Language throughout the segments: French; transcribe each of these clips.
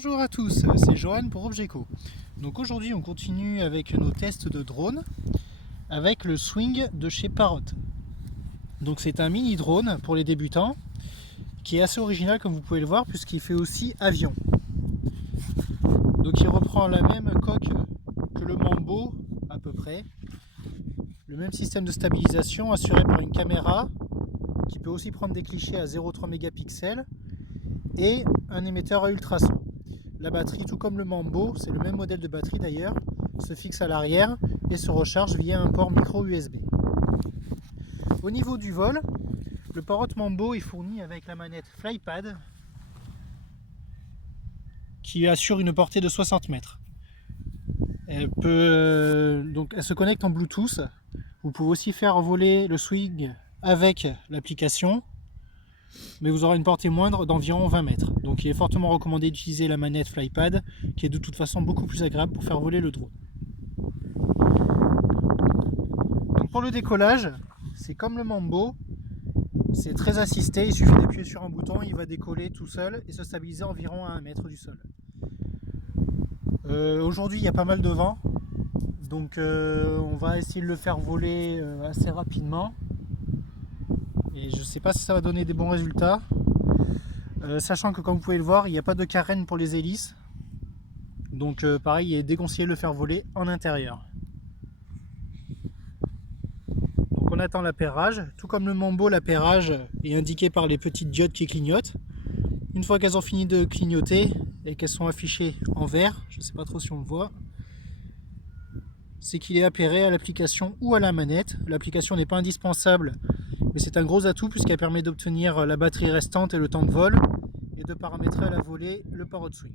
Bonjour à tous, c'est Johan pour Obgeco. Donc aujourd'hui on continue avec nos tests de drone avec le Swing de chez Parrot. Donc c'est un mini drone pour les débutants qui est assez original comme vous pouvez le voir puisqu'il fait aussi avion. Donc il reprend la même coque que le Mambo à peu près. Le même système de stabilisation assuré par une caméra qui peut aussi prendre des clichés à 0,3 mégapixels et un émetteur à ultrasons. La batterie, tout comme le Mambo, c'est le même modèle de batterie d'ailleurs, se fixe à l'arrière et se recharge via un port micro USB. Au niveau du vol, le Parrot Mambo est fourni avec la manette Flypad qui assure une portée de 60 mètres. Elle se connecte en Bluetooth. Vous pouvez aussi faire voler le Swing avec l'application, mais vous aurez une portée moindre d'environ 20 mètres. Donc il est fortement recommandé d'utiliser la manette Flypad, qui est de toute façon beaucoup plus agréable pour faire voler le drone. Donc pour le décollage, c'est comme le Mambo, c'est très assisté, il suffit d'appuyer sur un bouton, il va décoller tout seul et se stabiliser environ à 1 mètre du sol. Aujourd'hui il y a pas mal de vent, donc on va essayer de le faire voler assez rapidement. Et je ne sais pas si ça va donner des bons résultats, sachant que comme vous pouvez le voir, il n'y a pas de carène pour les hélices. Donc pareil, il est déconseillé de le faire voler en intérieur. Donc on attend l'appairage. Tout comme le Mambo, l'appairage est indiqué par les petites diodes qui clignotent. Une fois qu'elles ont fini de clignoter et qu'elles sont affichées en vert, je ne sais pas trop si on le voit, c'est qu'il est appairé à l'application ou à la manette. L'application n'est pas indispensable, mais c'est un gros atout puisqu'elle permet d'obtenir la batterie restante et le temps de vol et de paramétrer à la volée le Parrot Swing.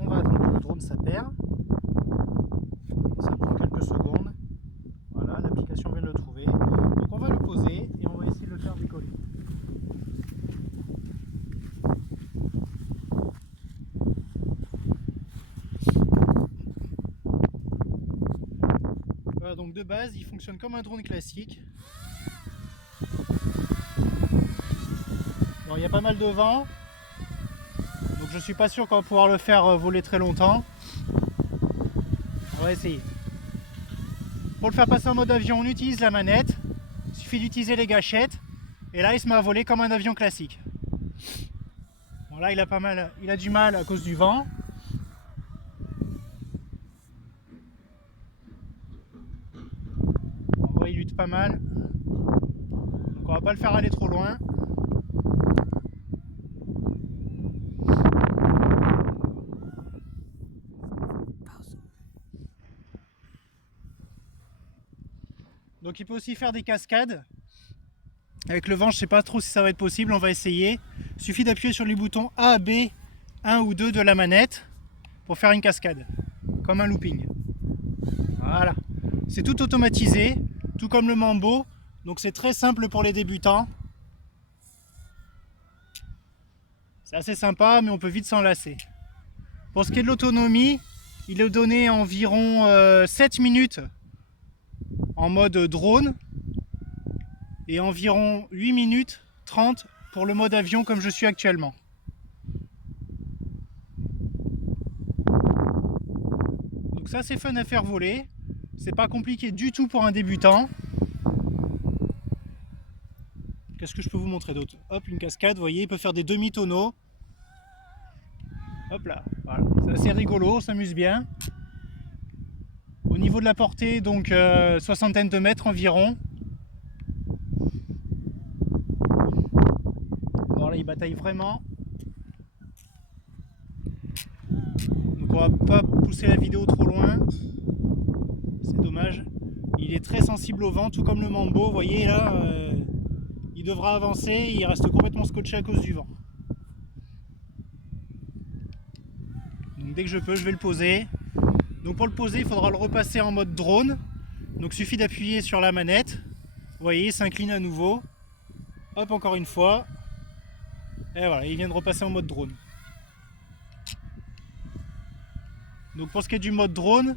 On va attendre que le drone s'appaire. Ça prend quelques secondes. Voilà, l'application vient de le trouver. Donc on va le poser et on va essayer de le faire décoller. Voilà, donc de base, il fonctionne comme un drone classique. Bon, il y a pas mal de vent, donc je suis pas sûr qu'on va pouvoir le faire voler très longtemps. On va essayer. Pour le faire passer en mode avion, on utilise la manette. Il suffit d'utiliser les gâchettes. Et là, il se met à voler comme un avion classique. Bon, là, il a du mal à cause du vent. On voit, il lutte pas mal. Donc, on va pas le faire aller trop loin. Donc il peut aussi faire des cascades. Avec le vent, je ne sais pas trop si ça va être possible, on va essayer. Il suffit d'appuyer sur les boutons A, B, 1 ou 2 de la manette pour faire une cascade, comme un looping. Voilà, c'est tout automatisé, tout comme le Mambo, donc c'est très simple pour les débutants. C'est assez sympa, mais on peut vite s'en lasser. Pour ce qui est de l'autonomie, il est donné environ 7 minutes en mode drone et environ 8 minutes 30 pour le mode avion comme je suis actuellement. Donc ça, c'est fun à faire voler, c'est pas compliqué du tout pour un débutant. Qu'est-ce que je peux vous montrer d'autre? Hop, une cascade, vous voyez, il peut faire des demi-tonneaux. Hop là, voilà, c'est assez rigolo, on s'amuse bien. Au niveau de la portée, donc soixantaine de mètres environ. Bon là, il bataille vraiment. Donc on va pas pousser la vidéo trop loin. C'est dommage. Il est très sensible au vent, tout comme le Mambo. Vous voyez là, il devra avancer. Il reste complètement scotché à cause du vent. Donc dès que je peux, je vais le poser. Donc pour le poser, il faudra le repasser en mode drone. Donc il suffit d'appuyer sur la manette. Vous voyez, il s'incline à nouveau. Hop, encore une fois. Et voilà, il vient de repasser en mode drone. Donc pour ce qui est du mode drone,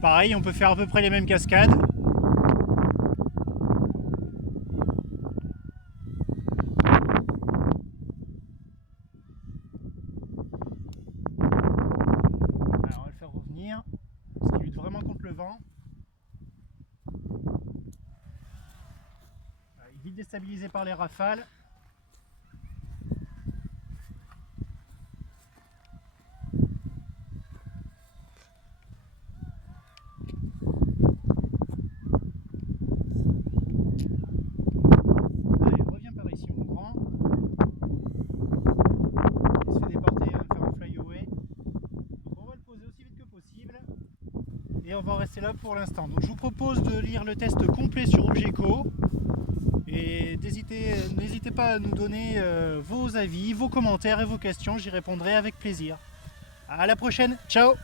pareil, on peut faire à peu près les mêmes cascades. vent. Il est vite déstabilisé par les rafales. Allez, reviens par ici mon grand. Il se fait déporter, on va le faire en flyaway. Donc on va le poser aussi vite que possible. Et on va en rester là pour l'instant. Donc je vous propose de lire le test complet sur Obgeco. Et n'hésitez pas à nous donner vos avis, vos commentaires et vos questions, j'y répondrai avec plaisir. À la prochaine, ciao!